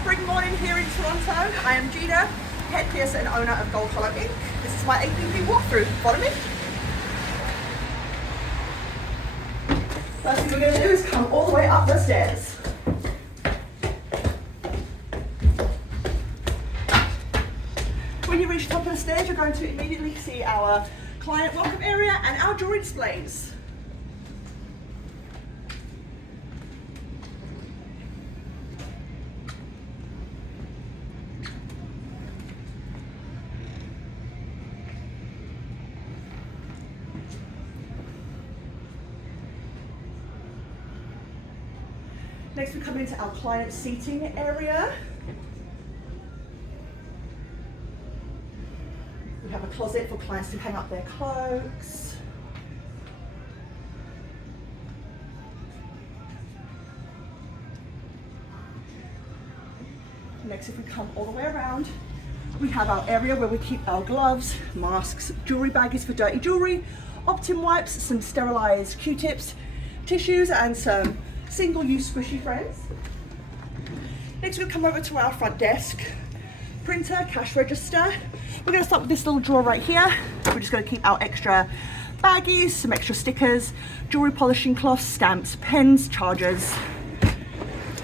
spring morning here in Toronto. I am Gina, head piercer and owner of Gold Hollow Inc. This is my APP walkthrough. Follow me. First thing we're going to do is come all the way up the stairs. When you reach the top of the stairs, you're going to immediately see our client welcome area and our jewelry displays. Next we come into our client seating area. We have a closet for clients to hang up their cloaks. Next, if we come all the way around, we have our area where we keep our gloves, masks, jewelry baggies for dirty jewelry, Optim wipes, some sterilized Q-tips, tissues, and some single-use squishy friends. Next, we'll come over to our front desk. Printer, cash register. We're going to start with this little drawer right here. We're just going to keep our extra baggies, some extra stickers, jewelry polishing cloths, stamps, pens, chargers.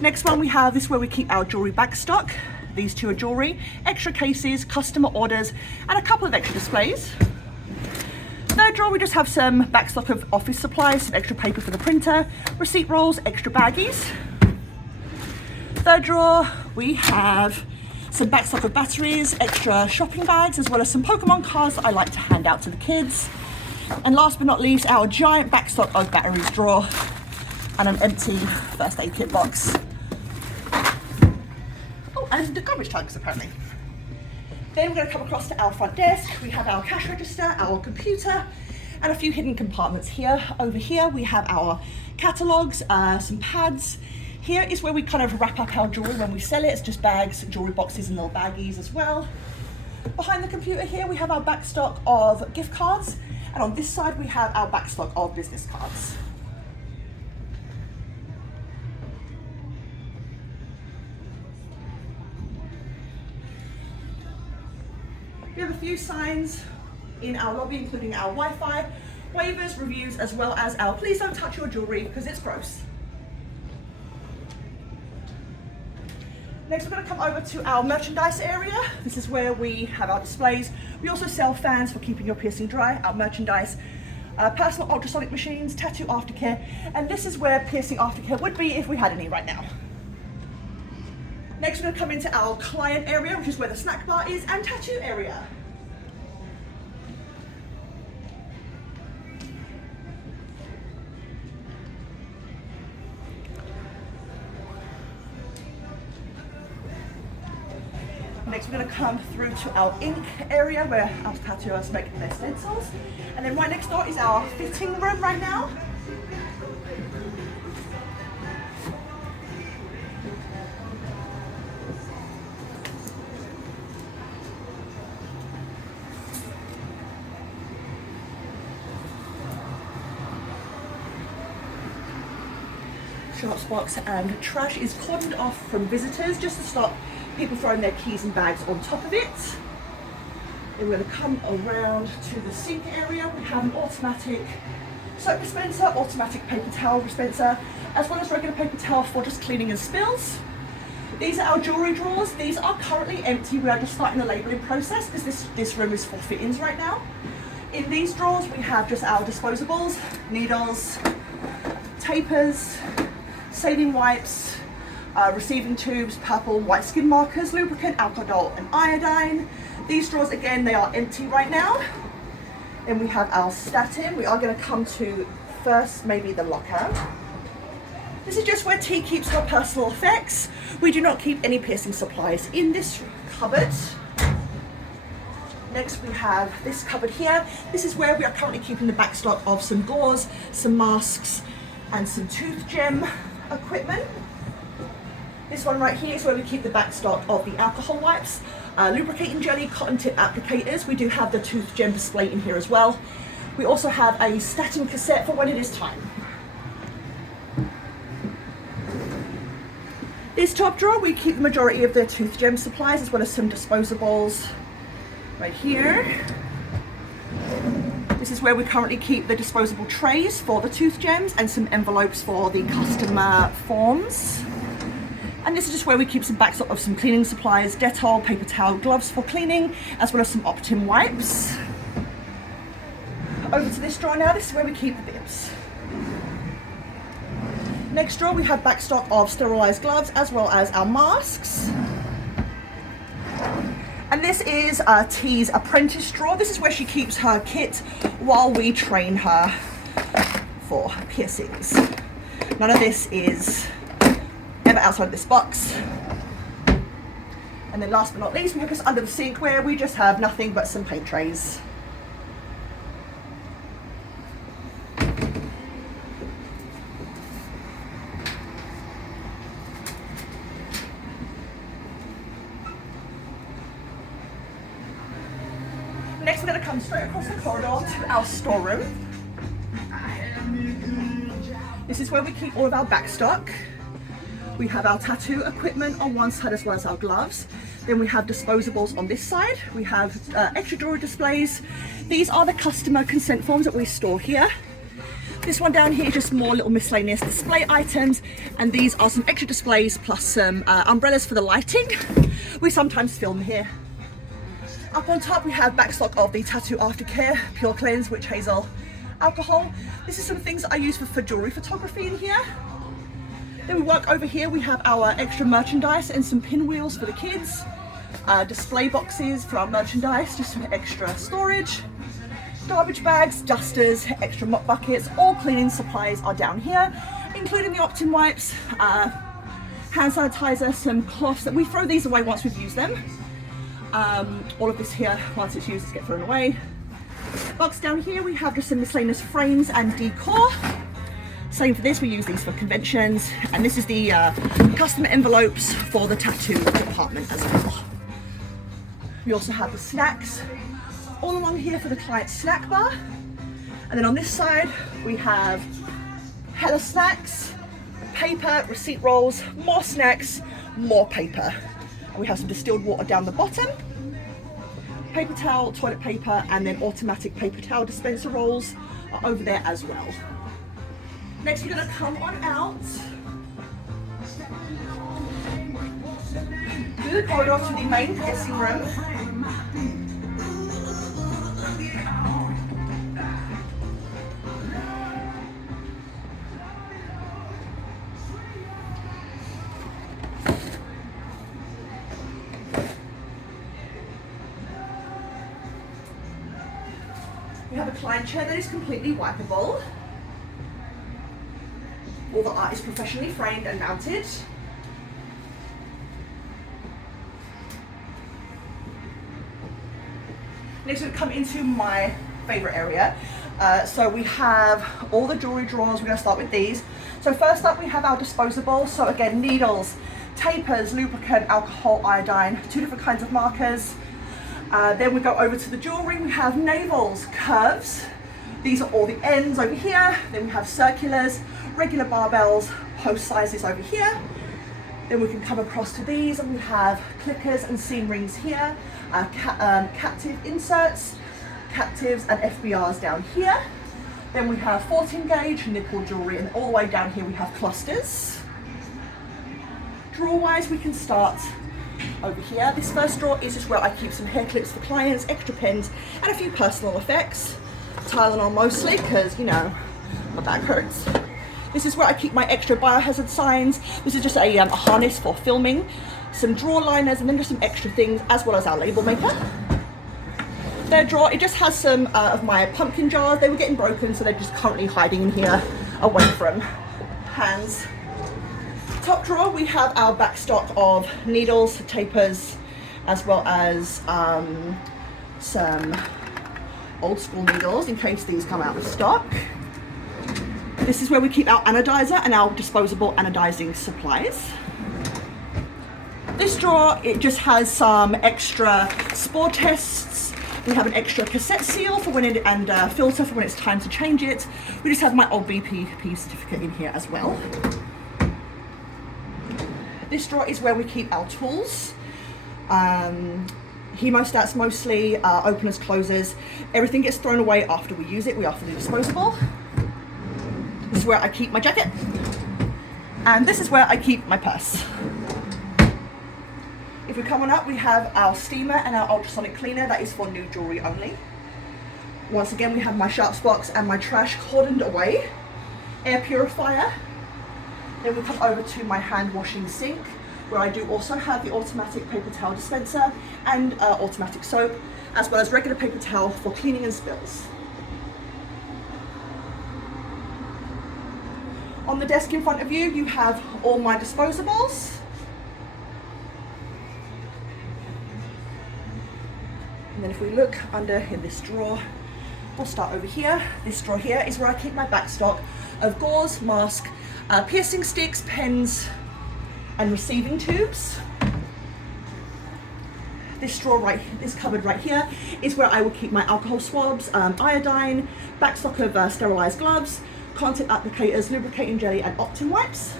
Next one we have this where we keep our jewelry backstock. These two are jewelry, extra cases, customer orders, and a couple of extra displays. Third drawer we just have some backstock of office supplies, some extra paper for the printer, receipt rolls, extra baggies. Third drawer we have some backstock of batteries, extra shopping bags, as well as some Pokemon cards that I like to hand out to the kids. And last but not least, our giant backstock of batteries drawer and an empty first aid kit box. Oh, and the garbage tags apparently. Then we're going to come across to our front desk. We have our cash register, our computer, and a few hidden compartments here. Over here we have our catalogs, some pads. Here is where we kind of wrap up our jewelry when we sell it. It's just bags, jewelry boxes, and little baggies as well. Behind the computer here we have our backstock of gift cards, and on this side we have our backstock of business cards. We have a few signs in our lobby, including our Wi-Fi, waivers, reviews, as well as our please don't touch your jewelry because it's gross. Next we're going to come over to our merchandise area. This is where we have our displays. We also sell fans for keeping your piercing dry, our merchandise, personal ultrasonic machines, tattoo aftercare, and this is where piercing aftercare would be if we had any right now. Next we're going to come into our client area, which is where the snack bar is, and tattoo area. Next we're going to come through to our ink area where our tattooers make their stencils. And then right next door is our fitting room right now. Sharps box and trash is cordoned off from visitors just to stop people throwing their keys and bags on top of it. Then we're going to come around to the sink area. We have an automatic soap dispenser, automatic paper towel dispenser, as well as regular paper towel for just cleaning and spills. These are our jewelry drawers. These are currently empty. We are just starting the labeling process because this room is for fittings right now. In these drawers we have just our disposables, needles, tapers, saving wipes, receiving tubes, purple, white skin markers, lubricant, alcohol, and iodine. These drawers, again, they are empty right now. Then we have our statin. We are going to come to first maybe the locker. This is just where T keeps her personal effects. We do not keep any piercing supplies in this cupboard. Next we have this cupboard here. This is where we are currently keeping the backstock of some gauze, some masks, and some tooth gem equipment. This one right here is where we keep the backstock of the alcohol wipes, lubricating jelly, cotton tip applicators. We do have the tooth gem display in here as well. We also have a statin cassette for when it is time. This top drawer, we keep the majority of the tooth gem supplies as well as some disposables right here. This is where we currently keep the disposable trays for the tooth gems and some envelopes for the customer forms. And this is just where we keep some backstock of some cleaning supplies, Dettol, paper towel, gloves for cleaning, as well as some Optim wipes. Over to this drawer now, this is where we keep the bibs. Next drawer, we have backstock of sterilized gloves as well as our masks. And this is T's apprentice drawer. This is where she keeps her kit while we train her for piercings. None of this is ever outside of this box. And then last but not least, we have this under the sink where we just have nothing but some paint trays. Next, we're going to come straight across the corridor to our storeroom. This is where we keep all of our backstock. We have our tattoo equipment on one side as well as our gloves. Then we have disposables on this side. We have extra jewelry displays. These are the customer consent forms that we store here. This one down here is just more little miscellaneous display items, and these are some extra displays plus some umbrellas for the lighting. We sometimes film here. Up on top we have backstock of the Tattoo Aftercare Pure Cleanse Witch Hazel alcohol. This is some things that I use for jewelry photography in here. Then we work over here, we have our extra merchandise and some pinwheels for the kids, display boxes for our merchandise, just some extra storage, garbage bags, dusters, extra mop buckets. All cleaning supplies are down here, including the Optim wipes, hand sanitizer, some cloths that we throw these away once we've used them. All of this here, once it's used, is get thrown away. Box down here, we have just some miscellaneous frames and decor. Same for this, we use these for conventions. And this is the customer envelopes for the tattoo department as well. We also have the snacks all along here for the client's snack bar. And then on this side, we have hella snacks, paper, receipt rolls, more snacks, more paper. And we have some distilled water down the bottom, paper towel, toilet paper, and then automatic paper towel dispenser rolls are over there as well. Next, we're going to come on out. Through the corridor to the main piercing room. We have a client chair that is completely wipeable. All the art is professionally framed and mounted. Next we come into my favorite area. So we have all the jewelry drawers. We're going to start with these. So first up we have our disposables. So again, needles, tapers, lubricant, alcohol, iodine, 2 different kinds of markers. Then we go over to the jewelry. We have navels, curves. These are all the ends over here. Then we have circulars, regular barbells, post sizes over here. Then we can come across to these and we have clickers and seam rings here, captive inserts, captives and FBRs down here. Then we have 14 gauge nipple jewelry, and all the way down here we have clusters. Drawer wise we can start over here. This first drawer is just where I keep some hair clips for clients, extra pens and a few personal effects. Tylenol mostly because, you know, my back hurts. This is where I keep my extra biohazard signs. This is just a harness for filming, some drawer liners, and then just some extra things, as well as our label maker. Third drawer, it just has some of my pumpkin jars. They were getting broken, so they're just currently hiding in here away from hands. Top drawer, we have our back stock of needles, tapers, as well as some old school needles in case these come out of stock. This is where we keep our anodizer and our disposable anodizing supplies. This drawer, it just has some extra spore tests. We have an extra cassette seal for when it, and filter for when it's time to change it. We just have my old BPP certificate in here as well. This drawer is where we keep our tools. Hemostats mostly, openers, closers. Everything gets thrown away after we use it. We are fully disposable. This is where I keep my jacket. And this is where I keep my purse. If we come on up, we have our steamer and our ultrasonic cleaner. That is for new jewelry only. Once again, we have my sharps box and my trash cordoned away. Air purifier. Then we come over to my hand washing sink, where I do also have the automatic paper towel dispenser and automatic soap, as well as regular paper towel for cleaning and spills. On the desk in front of you, you have all my disposables. And then if we look under in this drawer, we'll start over here. This drawer here is where I keep my back stock of gauze, mask, piercing sticks, pens, and receiving tubes. This drawer right, this cupboard right here, is where I will keep my alcohol swabs, iodine, back stock of sterilized gloves, contact applicators, lubricating jelly, and Optim wipes.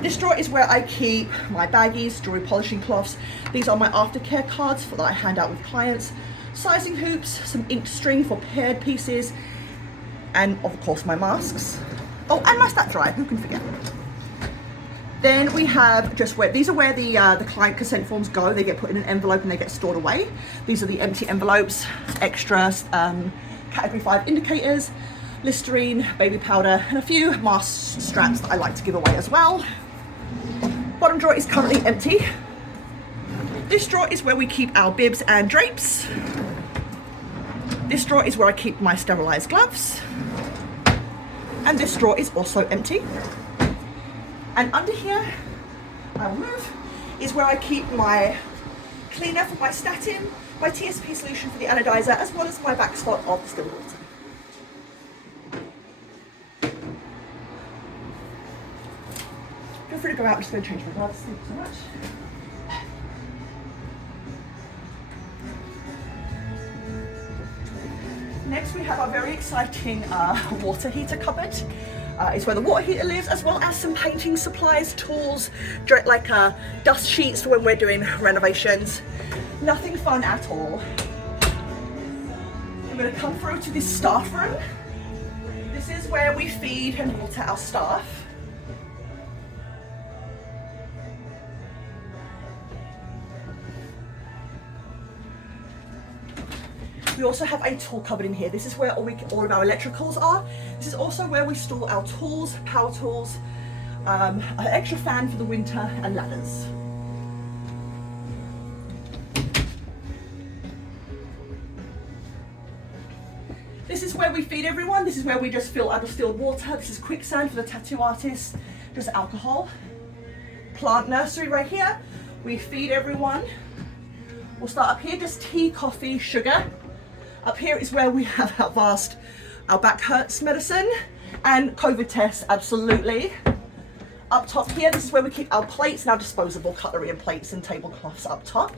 This drawer is where I keep my baggies, jewelry polishing cloths. These are my aftercare cards that I hand out with clients, sizing hoops, some inked string for paired pieces, and of course my masks. Oh, and my stat drive, who can forget? Then we have just where, these are where the client consent forms go. They get put in an envelope and they get stored away. These are the empty envelopes, extras, category 5 indicators, Listerine, baby powder, and a few mask straps that I like to give away as well. Bottom drawer is currently empty. This drawer is where we keep our bibs and drapes. This drawer is where I keep my sterilized gloves. And this drawer is also empty. And under here, I'll move, is where I keep my cleaner for my statin, my TSP solution for the anodizer, as well as my back stock of distilled water. Feel free to go out, I'm just going to change my gloves. Thank you so much. Next we have our very exciting water heater cupboard. It's where the water heater lives, as well as some painting supplies, tools, like dust sheets for when we're doing renovations. Nothing fun at all. I'm going to come through to this staff room. This is where we feed and water our staff. We also have a tool cupboard in here. This is where all of our electricals are. This is also where we store our tools, power tools, an extra fan for the winter, and ladders. This is where we feed everyone. This is where we just fill our distilled water. This is quicksand for the tattoo artists, just alcohol. Plant nursery right here. We feed everyone. We'll start up here, just tea, coffee, sugar. Up here is where we have our back hurts medicine and COVID tests, absolutely. Up top here, this is where we keep our plates and our disposable cutlery and plates and tablecloths up top.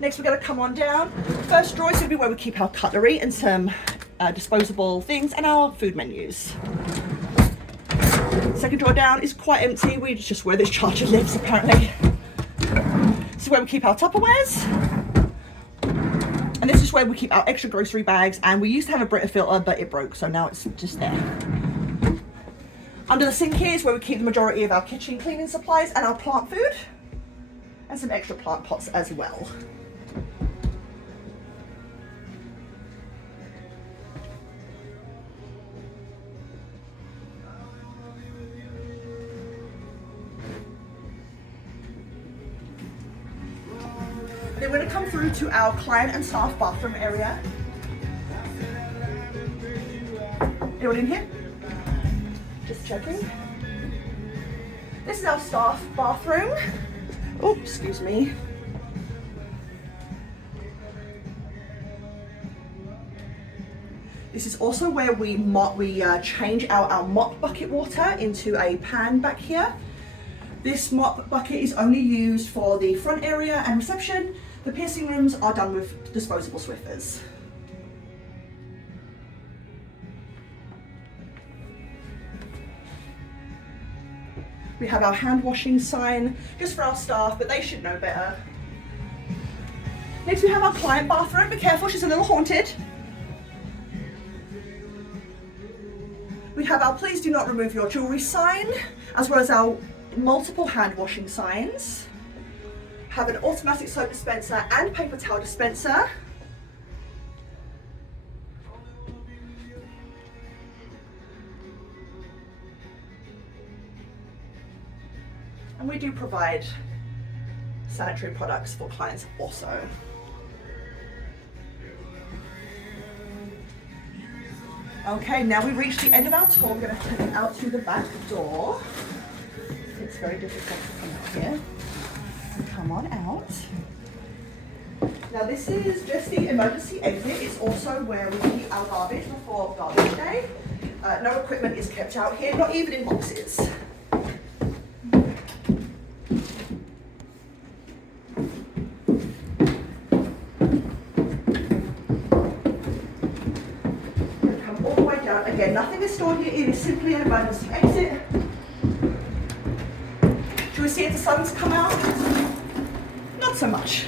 Next, we're going to come on down. First drawer is going to be where we keep our cutlery and some disposable things and our food menus. Second drawer down is quite empty. It's just where this charger lives, apparently. This is where we keep our Tupperwares. And this is where we keep our extra grocery bags. And we used to have a Brita filter, but it broke, so now it's just there. Under the sink here is where we keep the majority of our kitchen cleaning supplies and our plant food. And some extra plant pots as well. Then we're going to come through to our client and staff bathroom area. Anyone in here? Just checking. This is our staff bathroom. Oh, excuse me. This is also where we change our mop bucket water into a pan back here. This mop bucket is only used for the front area and reception. The piercing rooms are done with disposable Swiffers. We have our hand washing sign just for our staff, but they should know better. Next we have our client bathroom. Be careful, she's a little haunted. We have our please do not remove your jewellery sign, as well as our multiple hand washing signs. Have an automatic soap dispenser and paper towel dispenser. And we do provide sanitary products for clients also. Okay, now we've reached the end of our tour. We're going to head out to the back door. It's very difficult to come out here. Come on out. Now this is just the emergency exit. It's also where we keep our garbage before garbage day. No equipment is kept out here, not even in boxes. Again, nothing is stored here, it is simply an emergency exit. Do we see if the sun's come out? Not so much.